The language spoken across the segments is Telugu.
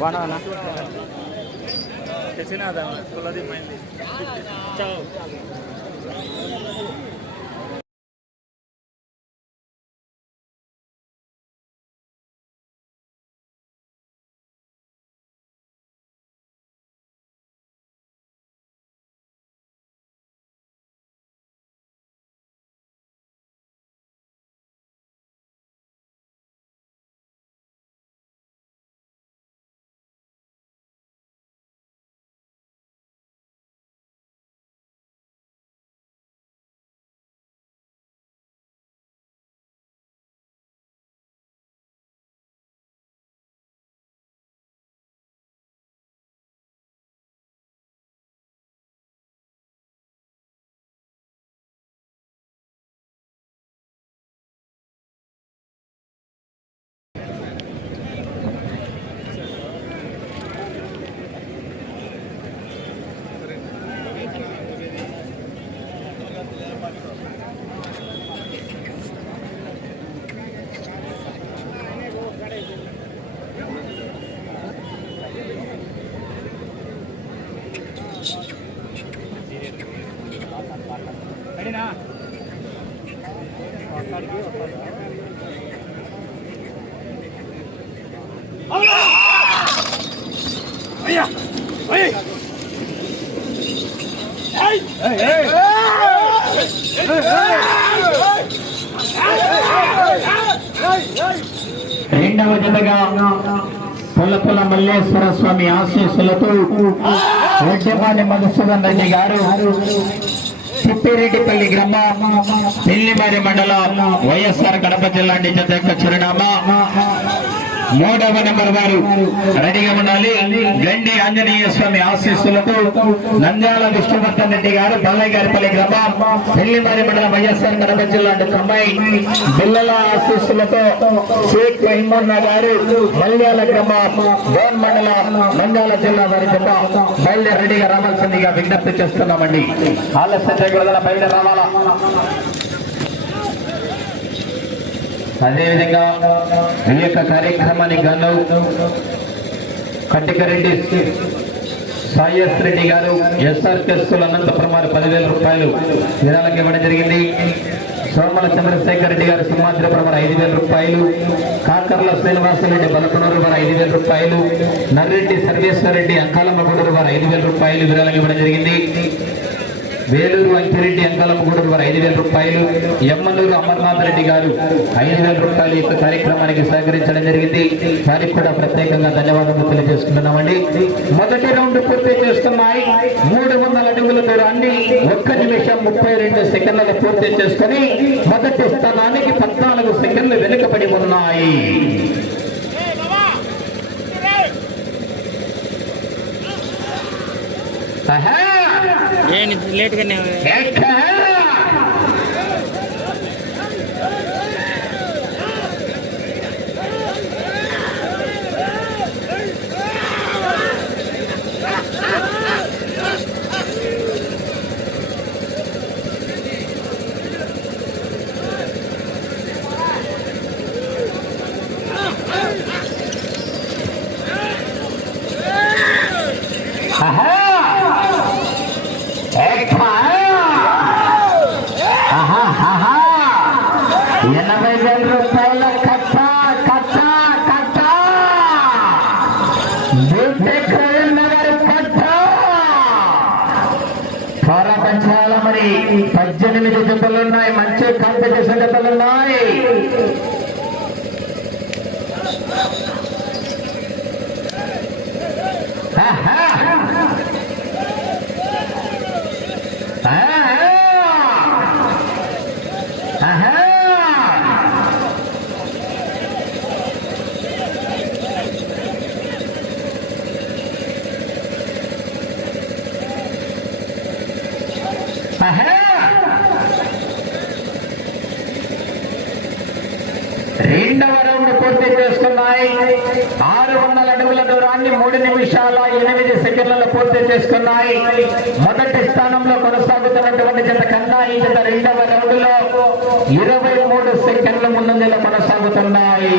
వానా తెచ్చినాదా? కులది మైంది చావు రెండవ జతగా పుల్లపుల మల్లేశ్వర స్వామి ఆశీస్సులతో ఉద్యమాన్ని మధుసూదన్ రెడ్డి గారు తిప్పిరెడ్డిపల్లి గ్రామ పెళ్ళిమారి మండలం వైఎస్ఆర్ కడప జిల్లా జత యొక్క చిరునామా. మూడవ నెంబర్ వారు. రెడీగా ఉండాలి. గండి ఆంజనేయ స్వామి ఆశీస్సులతో నంద్యాల విష్ణువర్ధన్ రెడ్డి గారు బల్లయ్యగారిపల్లి గ్రామం పెళ్ళిమారి మండలం వైఎస్ఆర్ కడప జిల్లా అమ్మాయి పిల్లల ఆశీస్సులతో షేక్ రహీమన్న గారు మల్యాల గ్రామం గోన్ మండలం నంద్యాల జిల్లా వారి జత బయలుదేరి రెడీగా రావాల్సిందిగా విజ్ఞప్తి చేస్తున్నామండి. ఆలస్యం చేయకూడదా బయలుదేరి రావాలా? అదేవిధంగా ఈ యొక్క కార్యక్రమాన్ని గాను కట్టికరెడ్డి సాయస్ రెడ్డి గారు ఎస్ఆర్కే స్కూల్ అనంతపురం వారు పదివేల రూపాయలు విరాళంగా ఇవ్వడం జరిగింది. సోమల చంద్రశేఖర్ రెడ్డి గారు సింహాద్రిపురం వారు ఐదు వేల రూపాయలు కాకర్ల శ్రీనివాసరెడ్డి బలపనూరు వారు ఐదు వేల రూపాయలు నర్రెడ్డి సర్వేశ్వర రెడ్డి అంకాలమ్మ గుడూరు వారు ఐదు వేల రూపాయలు విరాళంగా ఇవ్వడం జరిగింది. వేలూరు అంకిరెడ్డి కూడా వారు ఐదు వేల రూపాయలు ఎమ్మనూరు అమర్నాథ్ రెడ్డి గారు ఐదు వేల రూపాయలు ఈ యొక్క కార్యక్రమానికి సహకరించడం జరిగింది. వారికి కూడా ప్రత్యేకంగా ధన్యవాదాలు తెలియజేసుకుంటున్నామండి మొదటి రౌండ్ పూర్తి చేస్తున్నాయి. మూడు వందల అడుగుల దూరాన్ని ఒక్క నిమిషం ముప్పై రెండు సెకండ్లు పూర్తి చేసుకుని మొదటి స్థానానికి పద్నాలుగు సెకండ్లు వెనుకబడి ఉన్నాయి ఆహా ఏంటి లేట్గానే పద్దెనిమిది జతలున్నాయి. మంచి కాంపిటీషన్ జతలున్నాయి ఆహా ఆహా ఆహా రెండవ రౌండ్ పూర్తి చేసుకున్నాయి. ఆరు వందల అడుగుల దూరాన్ని మూడు నిమిషాల ఎనిమిది సెకండ్లలో పూర్తి చేసుకున్నాయి. మొదటి స్థానంలో కొనసాగుతున్నటువంటి జత కన్నా ఈ జత రెండవ రౌండ్లో ఇరవై మూడు సెకండ్ల ముందంజలో కొనసాగుతున్నాయి.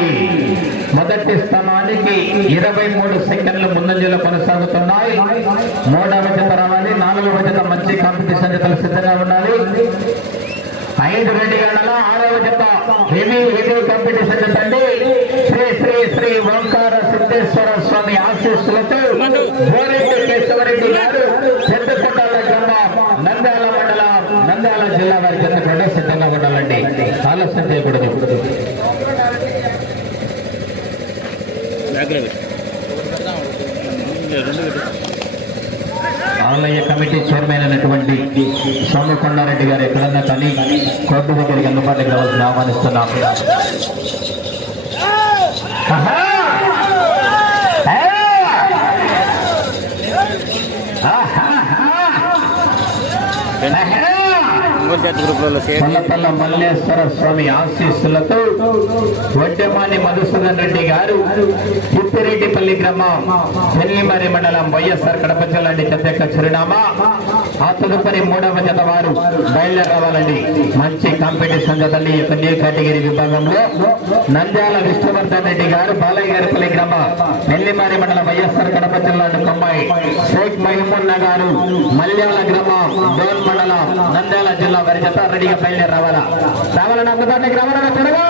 మొదటి స్థానానికి ఇరవై మూడు సెకండ్ల ముందంజలో కొనసాగుతున్నాయి. మూడవ జత రావాలి. నాలుగవ జత మంచి కాంపిటీషన్ జతలు సిద్ధంగా ఉండాలి. ఐదు రెండు గంటల ఆరవ జత. Heavy heavy competition Shri Shri Shri Omkara Siddheshwara Swamy ఆశీస్సులతో గోరెడ్డి కేశవరెడ్డి గారు పెద్దకొండల గ్రామం నంద్యాల మండలం నంద్యాల జిల్లా వారి చెందకుండా సిద్ధంగా ఉండాలండి ఆలస్యం చేయకూడదు ఆలయ కమిటీ చైర్మన్ అయినటువంటి స్వామి కొండారెడ్డి గారు ఎక్కడన్నా కానీ కోర్టు దగ్గరికి అందుబాటులోకి రావాల్సిన ఆహ్వానిస్తున్నాం. ఆహా! ఏ! గ్రూపులలో షేర్ కొల్లపల్ల మల్లేశ్వర స్వామి ఆశీస్సులతో వడ్డెమాని మధుసూదన్ రెడ్డి గారు తిప్పిరెడ్డిపల్లి గ్రామం పెళ్ళిమరి మండలం వైఎస్ఆర్ కడప జిల్లా చెత్తెక్క చిరునామా ఆ తదుపరి మూడవ జత వారు బయలుదేరి రావాలండి మంచి కాంపిటీషన్ జతల్ని యొక్క న్యూ కేటగిరీ విభాగంలో. నంద్యాల విష్ణువర్ధన్ రెడ్డి గారు బాలయ్య గారిపల్లి గ్రామం నెల్లిమారి మండలం వైఎస్ఆర్ కడప జిల్లా కొమ్మాయి షేక్ మహిమున్న గారు మల్యాల గ్రామం డోన్ మండలం నంద్యాల జిల్లా వారి జత రెడీగా బయలుదేరి రావాలా రావాలని అందుబాటులోకి రావాలన్నా త్వరగా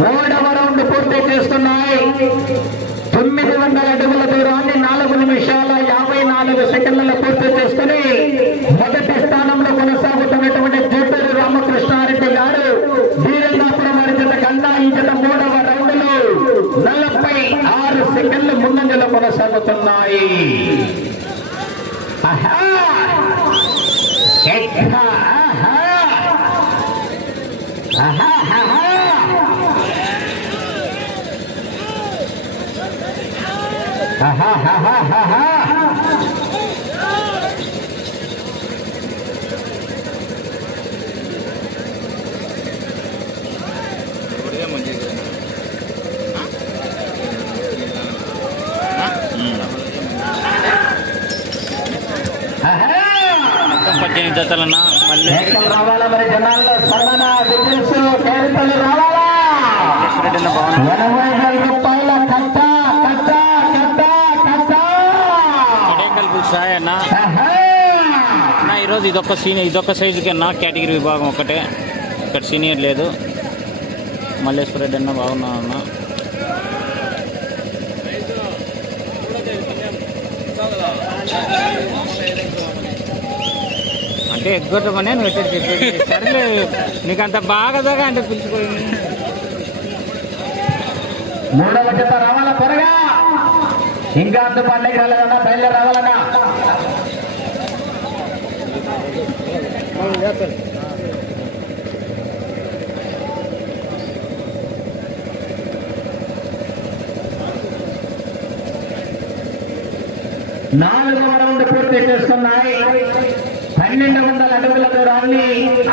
మూడవ రౌండ్ పూర్తి చేస్తున్నాయి. తొమ్మిది వందల అడుగుల దూరాన్ని నాలుగు నిమిషాల యాభై నాలుగు సెకండ్లలో పూర్తి చేసుకుని మొదటి స్థానంలో కొనసాగుతున్నటువంటి జూటూరు రామకృష్ణారెడ్డి గారు వీరంగాపురం వారి జత కన్నా ఈ జత మూడవ రౌండ్లో నలభై ఆరు సెకండ్లు ముందంజలో కొనసాగుతున్నాయి. ఆహా! పద్దెనిమిది జతలన్నా మళ్ళీ ఏకం రావాలా మరి జనాల్లో సన్మాన విజిల్స్ కేరిపల్లి రావాలా సాయి అన్న అన్న ఈరోజు ఇదొక సీనియర్ ఇదొక సైజుకి అన్న కేటగిరీ విభాగం ఒకటే. ఇక్కడ సీనియర్ లేదు. మల్లేశ్వర రెడ్డి అన్న బాగున్నాను అన్న. అంటే ఎగ్గొట్టమనే నువ్వు ఎక్కడ చెప్పేది? సరే నీకు అంత బాగా దాకా అంటే పిలిచిపోయింది మూడవ జత రావాలా త్వరగా. ఇంకా అందుబాటులోకి రాలేదన్నా బయలుదేరి రావాలన్నా నాలుగు రౌండ్ పూర్తి చేస్తున్నాయి. పన్నెండు వందల అడుగుల దూరాన్ని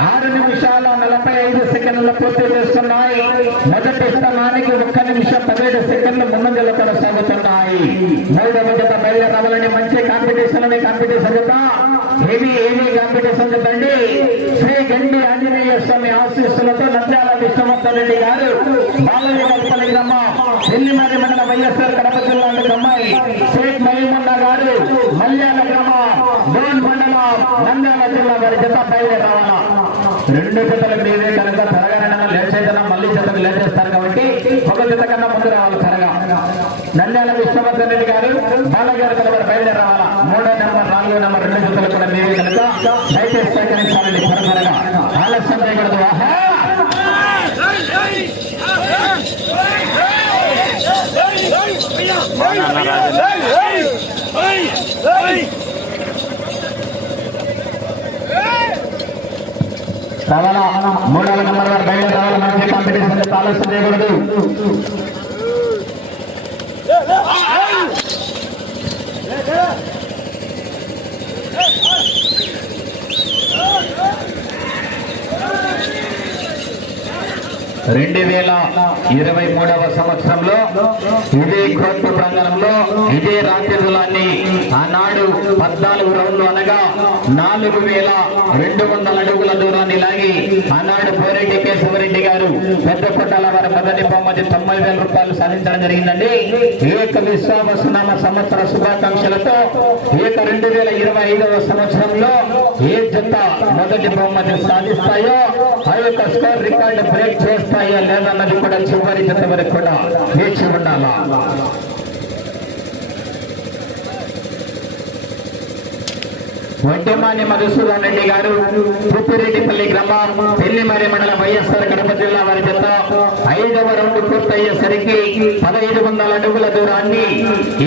ఆరు నిమిషాల నలభై ఐదు సెకండ్లు పూర్తి చేస్తున్నాయి. మొదటి స్థానానికి ఒక్క నిమిషం పదిహేడు సెకండ్లు ముందంజలు కొనసాగుతున్నాయి. మూడవ జత మహిళ రావాలని మంచి కాంపిటీషన్ కాంపిటీషన్ జత హెవీ హెవీ కాంపిటీషన్ జత అండి ఆంజనేయ స్వామి ఆశీస్సులతో నంద్యాల విష్ణువర్ధన్ రెడ్డి గారు బాలయ్య గల్పల్లి గ్రామం ఎల్లిమర్రి మండల వైఎస్ఆర్ కడప జిల్లా అమ్మాయి షేక్ మహిమున్నా గారు మల్యాల గ్రామ డోన్ మండలం నంద్యాల జిల్లా వారి జత బయలుదేరి రావాలా? రెండు జతలకు నేనే కనుక త్వరగా లేట్ చేయడం మళ్ళీ జతకు లేట్ చేస్తారు కాబట్టి ఒక జత కన్నా ముందు రావాలి త్వరగా. నంద్యాల విష్ణువర్ధన్ రెడ్డి గారు బాలయ్య గారు కనుక బయలుదేరి రావాలా? మూడో నెంబర్ నాలుగో నెంబర్ రెండు జతలు కూడా మీరే కనుక. దయచేసి సహకరించాలండి త్వర త్వరగా ఆలస్యం చేయకూడదు ఆహా బాగున్నా అన్న రాజన్న రావాలా మూడవ నెంబర్ బయట రావాలి మంచి కాంపిటీషన్ ఆలోచన చేయకూడదు రెండు వేల ఇరవై మూడవ సంవత్సరంలో ఇదే కోర్టు ప్రాంగణంలో ఇదే రాత్రిలాన్ని ఆనాడు పద్నాలుగు రౌండ్లు అనగా నాలుగు వేల రెండు వందల అడుగుల దూరాన్ని లాగి ఆనాడు పోరెడ్డి కేశవరెడ్డి గారు పెద్ద కొట్టాల వారి మొదటి బహుమతి తొంభై వేల రూపాయలు సాధించడం జరిగిందండి. ఏక విశ్వాసనామ సంవత్సర శుభాకాంక్షలతో ఏక రెండు వేల ఇరవై ఐదవ సంవత్సరంలో ఏ జత మొదటి బహుమతి సాధిస్తాయో ఆ యొక్క స్కోర్ రికార్డు బ్రేక్ చేస్తాయో లేదన్నది కూడా చివరి జత వరకు కూడా వేచి ఉండాలా? వడ్డమాని మధుసూదన్ రెడ్డి గారు పుత్తిరెడ్డిపల్లి గ్రామం పెళ్ళిమరి మండలం వైఎస్ఆర్ కడప జిల్లా వారి చెత్త ఐదవ రౌండ్ పూర్తయ్యేసరికి పదహైదు వందల అడుగుల దూరాన్ని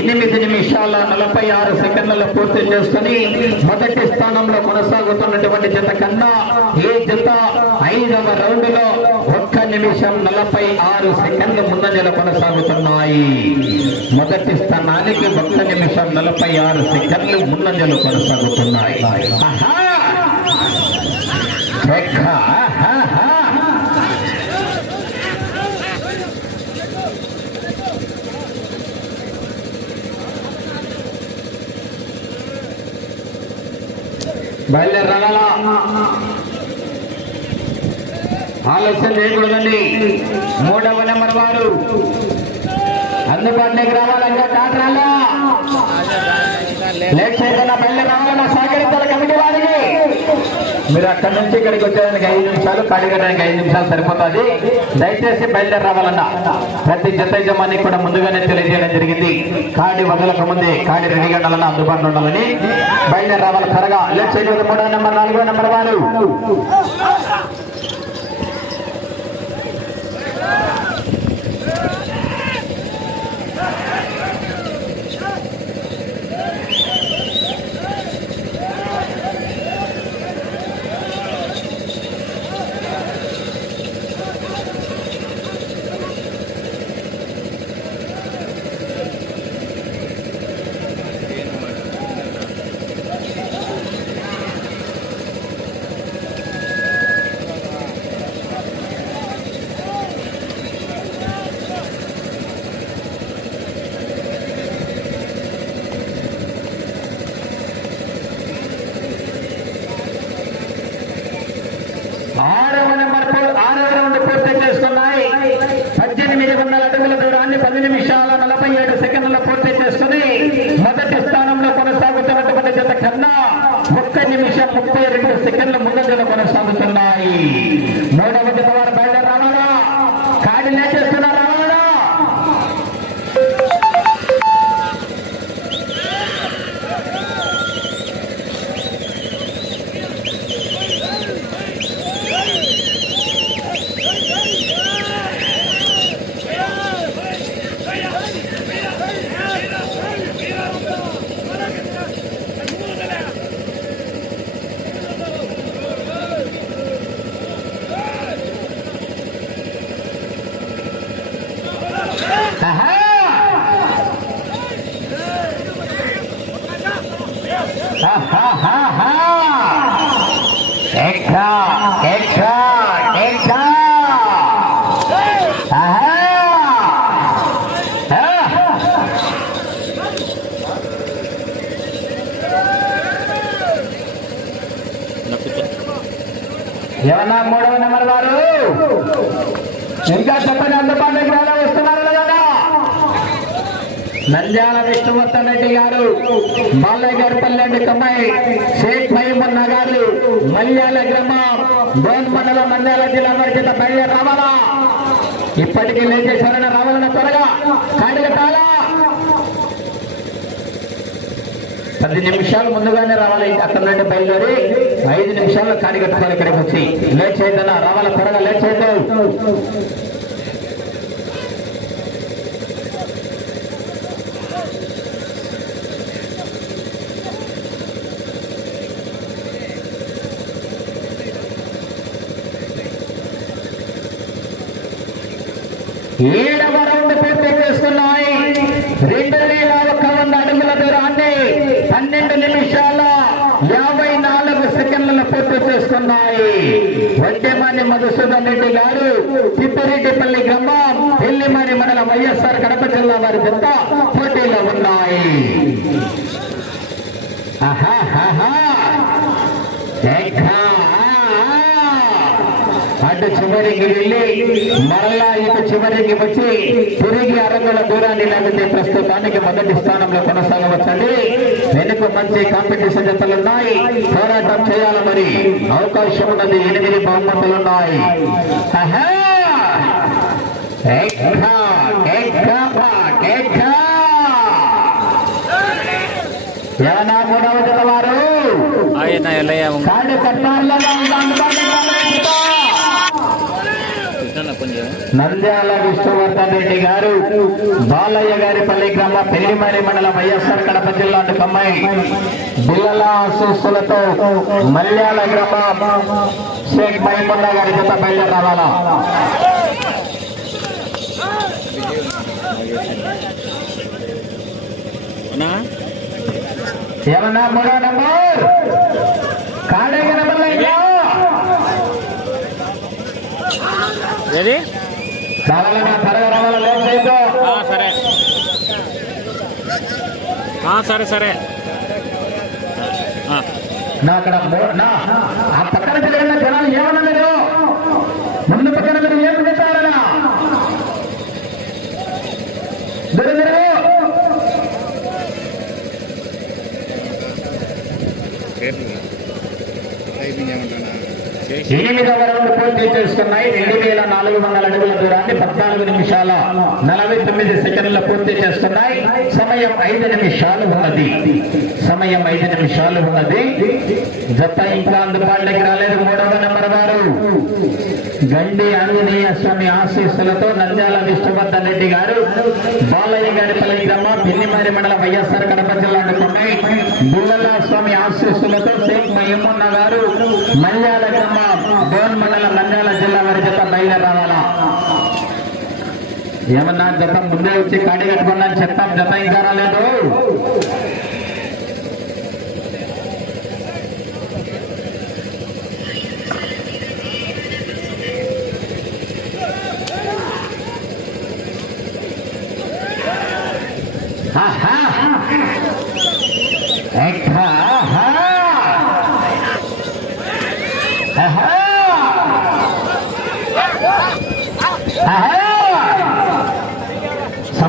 ఎనిమిది నిమిషాల నలభై ఆరు సెకండ్లలో పూర్తి చేసుకుని మొదటి స్థానంలో కొనసాగుతున్నటువంటి జత కన్నా ఈ జత ఐదవ రౌండ్లో ఒక్క నిమిషం నలభై ఆరు సెకండ్లు ముందంజల కొనసాగుతున్నాయి మొదటి స్థానానికి ఒక్క నిమిషం నలభై ఆరు సెకండ్లు ముందంజలు కొనసాగుతున్నాయి బయలుదేరాలా ఆలస్యం చేయకూడదండి. మూడవ నెంబర్ వారు. అందుబాటులోకి రావాలంటే టాటరాలా లేట్ చేయకుండా బయలు రావాలన్న సహకరించాలి కమిటీ వారికి. మీరు అక్కడి నుంచి ఇక్కడికి వచ్చేదానికి ఐదు నిమిషాలు కడిగడానికి ఐదు నిమిషాలు సరిపోతుంది. దయచేసి బయలుదేరి రావాలన్నా. ప్రతి జత యజమాని కూడా ముందుగానే తెలియజేయడం జరిగింది. కాడి వదలకు ముందే కాడి రెండు ఉండాలన్నా అందుబాటులో ఉండాలని. బయలుదేరి రావాలి త్వరగా. లేట్ చేయలేదు మూడో నెంబర్ నాలుగో నెంబర్ వారు ఆరవ నెంబర్ పూ- ఆరవ రౌండ్ పూర్తి చేసుకున్నాయి పద్దెనిమిది వందల అడుగుల దూరాన్ని పది నిమిషాల నలభై ఏడు సెకండ్ల పూర్తి చేసుకుని మొదటి స్థానంలో కొనసాగుతున్నటువంటి జత కన్నా ఒక్క నిమిషం ముప్పై రెండు సెకండ్ల ముందంజలో కొనసాగుతున్నాయి మూడవ జత వారు బయట రావాలా కాడి లేచేస్తున్నారు రావాలా ఆహా! ఆహాహాహా! ఎక్స్ట్రా ఎక్స్ట్రా ఎక్స్ట్రా ఆహా! ఆ! నొక్కితే ఏమన్నా మూడవ నెంబర్ వారు? ఇంకా చెప్పని అందుబాటులోకి రాలా వస్తున్నారు కదా. నంద్యాల విష్ణువర్ధన్ రెడ్డి గారు బాలయ్య గారి పల్లెండి కమ్మాయి షేక్ మహిమన్న గారు మల్యాల గ్రామం బోన్ మండలం నంద్యాల జిల్లా పరిచిత బయలు రావాలా ఇప్పటికీ లేచేశ్వరణ రావాలన్న త్వరగా కాడిగట్టాలా పది నిమిషాలు ముందుగానే రావాలి అక్కడ నుండి బయలుదేరి. ఐదు నిమిషాల్లో కాడి కట్టుకోవాలి ఇక్కడికి వచ్చి లేట్ చేయద్దన్నా రావాల? త్వరగా లేట్ చేయద్దు ఏడవ రౌండ్ పూర్తి చేస్తున్నాయి రెండు వేల ఒక్క వంద అడుగుల దూరాన్ని పన్నెండు నిమిషాల యాభై నాలుగు పూర్తి చేసుకున్నాయి వడ్డేమాని మధుసూదన్ రెడ్డి గారు తిప్పిరెడ్డిపల్లి గ్రామం పెళ్ళిమారి మండలం వైఎస్ఆర్ కడప జిల్లా వారి పెద్ద పోటీలో ఉన్నాయి. అటు చివరికి వెళ్ళి మరలా ఇటు చివరికి వచ్చి తిరిగి అరంగుల దూరాన్ని లాగితే ప్రస్తుతానికి మొదటి స్థానంలో కొనసాగవచ్చండి. వెనుక మంచి కాంపిటీషన్ జతలున్నాయి పోరాటం చేయాలి మరి. అవకాశం ఉన్నది. ఎనిమిది బహుమతులున్నాయి. మూడవ జత వారు? ఆయన ఎల్లయ్య నంద్యాల విష్ణువర్ధన్ రెడ్డి గారు బాలయ్య గారి పల్లి గ్రామ పెళ్ళిమారి మండలం వైఎస్ఆర్ కడప జిల్లా కమ్మాయి బిల్లల ఆశీస్సులతో మల్యాల గ్రామ షేక్ మైముల్లా గారి జత బయలుదేరి రావాలా ఏమన్నా మూడో నంబర్? కాడే కనబడలేదా? రెడీ సరే ఆ, సరే సరే ఆ, నా అక్కడ మో- నా ఆ పక్కన తిరిగిన జనాలు ఏమన్నా మీరు ముందు పక్కన మీరు ఏమి చెప్పారనా దొరు దొరు. ఎనిమిదవ రౌండ్ పూర్తి చేసుకున్నాయి. రెండు వేల నాలుగు వందల అడుగుల దూరాన్ని పద్నాలుగు నిమిషాల నలభై తొమ్మిది సెకండ్ల పూర్తి చేస్తున్నాయి సమయం ఐదు నిమిషాలు ఉన్నది. సమయం ఐదు నిమిషాలు ఉన్నది. జత ఇంకా అందుబాటులోకి రాలేదు మూడవ నెంబర్ వారు. గండి ఆంజనేయ స్వామి ఆశీస్సులతో నంద్యాల విష్ణువర్ధన్ రెడ్డి గారు బాలయ్య గారి పల్లి గ్రామ పిల్లిమారి మండలం వైఎస్ఆర్ కడప జిల్లా అనుకున్నాయి. స్వామి ఆశీస్సులతో షేక్ మయమున్న గారు మల్యాల గ్రామ డోన్ మండలం నంద్యాల జిల్లా వారి జత బయలుదేరాలా ఏమన్నా జత ముందే వచ్చి కాడి కట్టుకున్నా చెప్తాం జత ఇంకా రాలేదు ఆహా. ఎక్కా. ఆహా. ఆహా. ఆహా.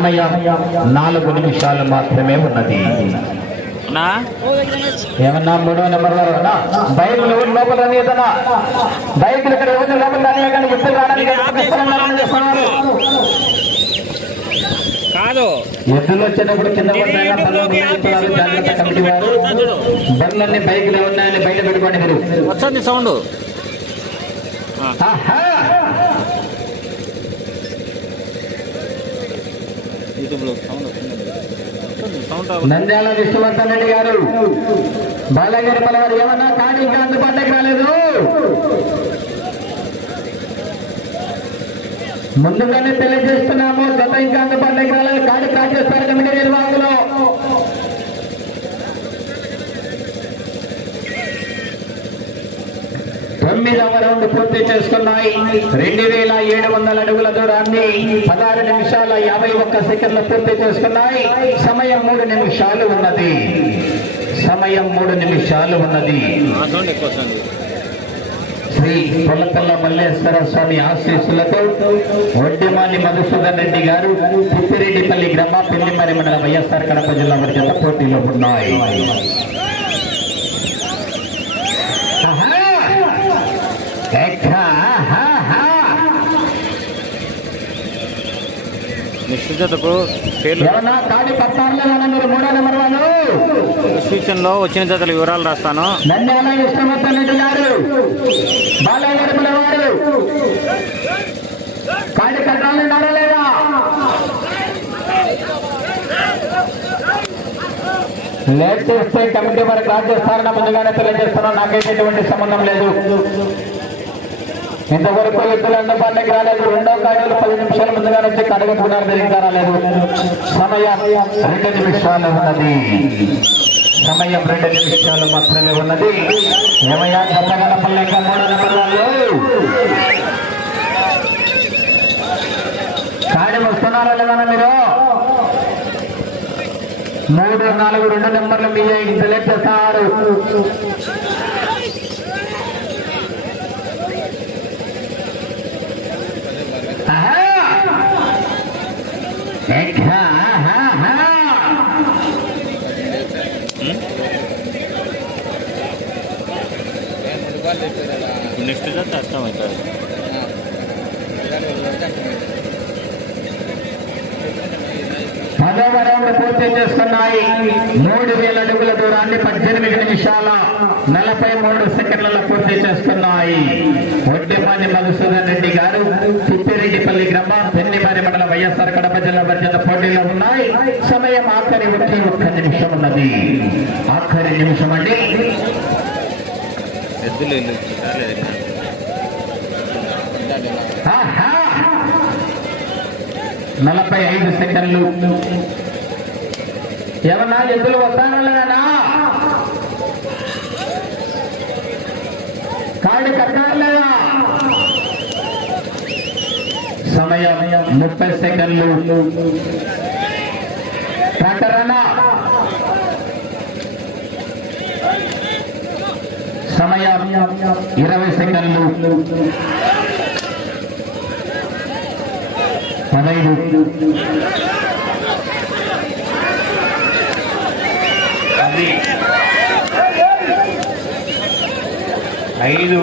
సమయం నాలుగు నిమిషాలు మాత్రమే ఉన్నది. ఏమన్నా మూడో నెంబర్ వారు బైకులు ఊరి లోపల రానియదన్నా బైకులు ఇక్కడ ఊరి లోపల ఎప్పుడు రావడానికి కాదు. ఎద్దులు వచ్చినప్పుడు కింద కమిటీ వారు బైకులు ఉన్నాయని బయట పెట్టుకోండి మీరు. వచ్చింది సౌండ్. ఆహా! యూట్యూబ్లో సౌండ్ సౌండ్ నంద్యాల విష్ణువర్ధన్ రెడ్డి గారు బాలగారి పలవారు ఏమన్నా కానీ ఇంకా అందుబాటులోకి రాలేదు. ముందుగానే తెలియజేస్తున్నాము గత ఇంకా అందుబాటులోకి రాలేదు. కానీ కాట్ చేస్తారు కమిటీ నిర్వాహకులు తొమ్మిదవ రౌండ్ పూర్తి చేసుకున్నాయి. రెండు వేల ఏడు వందల అడుగుల దూరాన్ని పదహారు నిమిషాల యాభై ఒక్క సెకండ్లు పూర్తి చేసుకున్నాయి. సమయం మూడు నిమిషాలు ఉన్నది. సమయం మూడు నిమిషాలు ఉన్నది. శ్రీ కొల్లపల్ల మల్లేశ్వర స్వామి ఆశీస్సులతో ఒడ్డెమాలి మధుసూదన్ రెడ్డి గారు తిప్పిరెడ్డిపల్లి గ్రామ పెళ్ళిమరి మండలం వైఎస్ఆర్ కడప జిల్లా పోటీలో ఉన్నాయి ఆహా! ఎక్కా! ఆహా! నిశ్చితకు పేర్లు సూచనలో వచ్చిన జతల వివరాలు రాస్తాను. లేట్ చేస్తే కమిటీ వారు క్లాస్ చేస్తారని ముందుగానే తెలియజేస్తున్నాం. నాకైతే ఎటువంటి సంబంధం లేదు. ఇంతవరకు ఎద్దులు అందుబాటులోకి రాలేదు. రెండో కాడలు పది నిమిషాల ముందుగా నుంచి కడగట్టుకున్నారు మీరు ఇంకా రాలేదు. సమయం రెండు నిమిషాలు ఉన్నది. సమయం రెండు నిమిషాలు మాత్రమే ఉన్నది. ఏమయ్యా? గతగల మూడు నెంబర్లలో కాడి వస్తున్నారా లేదా మీరు? మూడు నాలుగు రెండు నెంబర్లు మీ సెలెక్ట్ చేస్తారు ఆహా! ఇంకా, ఆహా, ఆహా! నెక్స్ట్ జత అర్థమవుతుంది. రౌండ్ పూర్తి చేస్తున్నాయి. మూడు వేల అడుగుల దూరాన్ని పద్దెనిమిది నిమిషాల నలభై మూడు సెకండ్లలో పూర్తి చేస్తున్నాయి. ఒడ్డిపాని మధుసూదన్ రెడ్డి గారు తిప్పిరెడ్డిపల్లి గ్రామం పెన్నిమారి మండలం వైఎస్ఆర్ కడప జిల్లా పరిషత్ పోటీలో ఉన్నాయి. సమయం ఆఖరి ఒకే ఒక్క నిమిషం ఉన్నది. ఆఖరి నిమిషం అండి! నలభై ఐదు సెకండ్లు. ఏమన్నా ఎద్దులు వస్తానన్నా కాళ్ళు కట్టాలేదా సమయం ముప్పై సెకండ్లు. ట్రాక్టర్ సమయం ఇరవై సెకండ్లు. పదైదు. ఐదు.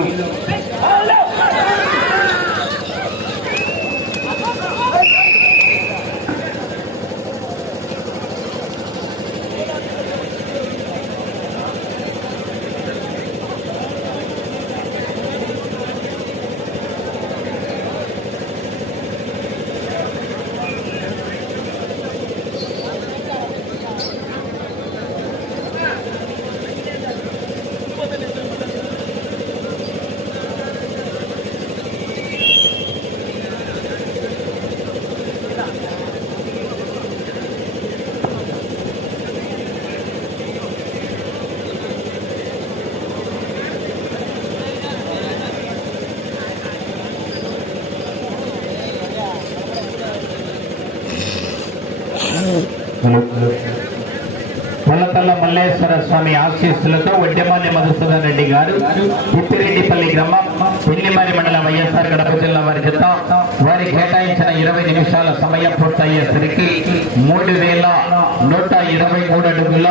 మల్లేశ్వర స్వామి ఆశీస్సులతో వడ్డెమాల్య మధుసూదన్ రెడ్డి గారు తిప్పిరెడ్డిపల్లి గ్రామం పిల్లిమారి మండలం వైఎస్ఆర్ గడప జిల్లా వారి జత. వారి కేటాయించిన ఇరవై నిమిషాల సమయం పూర్తయ్యేసరికి మూడు వేల నూట ఇరవై మూడు అడుగుల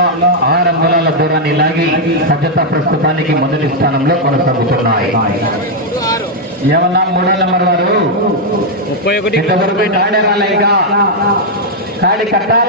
ఆరు అంగుళాల దూరాన్ని లాగి సజ్జత ప్రస్తుతానికి మొదటి స్థానంలో కొనసాగుతున్నాయి. ఏమన్నా మూడో నెంబర్ వారు? ఇంతవరకు రాలేక కాడి కట్టాలి.